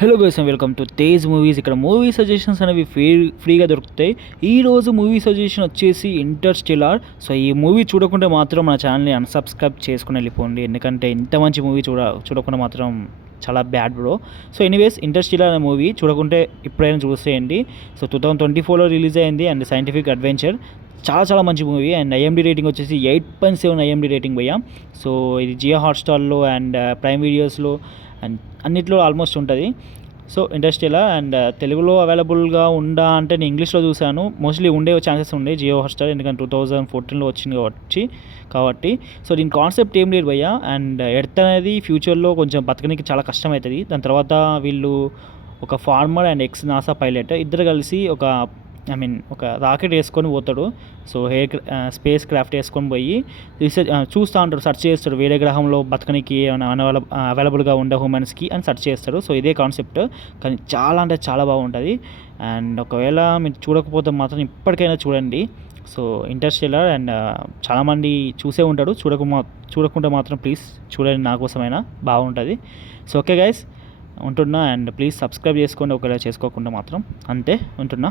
Hello guys and welcome to Tej movies. ఇక్కడ movie suggestions అనేవి ఫ్రీగా దొరుకుతాయి. ఈరోజు మూవీ సజెషన్ వచ్చేసి ఇంటర్స్టెల్లార్. సో ఈ మూవీ చూడకుంటే మాత్రం మన ఛానల్ని అన్సబ్స్క్రైబ్ చేసుకుని వెళ్ళిపోండి, ఎందుకంటే ఇంత మంచి మూవీ చూడకుండా మాత్రం చాలా bad bro. So anyways, Interstellar అనే మూవీ చూడకుంటే ఇప్పుడైనా చూసేయండి. సో 2024లో రిలీజ్ అయింది అండ్ సైంటిఫిక్ అడ్వెంచర్. చాలా మంచి మూవీ అండ్ ఐఎండి రేటింగ్ వచ్చేసి 8.7 ఐఎండి రేటింగ్ భయ్యా. సో ఇది జియో హాట్స్టార్లో అండ్ ప్రైమ్ వీడియోస్లో అండ్ అన్నిట్లో ఆల్మోస్ట్ ఉంటుంది. సో ఇంటర్స్టెల్లార్ అండ్ తెలుగులో అవైలబుల్గా ఉందా అంటే నేను ఇంగ్లీష్లో చూశాను. మోస్ట్లీ ఉండే ఛాన్సెస్ ఉండే జియో హాట్స్టార్, ఎందుకంటే 2014లో వచ్చింది కాబట్టి. సో దీని కాన్సెప్ట్ ఏం లేదు భయ్యా. అండ్ ఎర్త్ అనేది ఫ్యూచర్లో కొంచెం బతకడానికి చాలా కష్టం అవుతుంది. దాని తర్వాత వీళ్ళు ఒక farmer and ex NASA pilot ఇద్దరు కలిసి ఒక రాకెట్ వేసుకొని పోతాడు. సో స్పేస్ క్రాఫ్ట్ వేసుకొని పోయి రీసెర్చ్ చూస్తూ ఉంటాడు, సెర్చ్ చేస్తాడు వేరే గ్రహంలో బతకనికి ఏమైనా అవైలబుల్గా ఉండే హ్యూమన్స్కి అని సెర్చ్ చేస్తాడు. సో ఇదే కాన్సెప్ట్, కానీ చాలా అంటే చాలా బాగుంటుంది. అండ్ ఒకవేళ మీరు చూడకపోతే మాత్రం ఇప్పటికైనా చూడండి. సో ఇంటర్స్టెల్లార్ అండ్ చాలామంది చూసే ఉంటాడు, చూడకుండా మాత్రం ప్లీజ్ చూడండి, నా కోసమైనా బాగుంటుంది. సో ఓకే గైస్, ఉంటున్నా. అండ్ ప్లీజ్ సబ్స్క్రైబ్ చేసుకోండి ఒకవేళ చేసుకోకుండా మాత్రం. అంతే, ఉంటున్నా.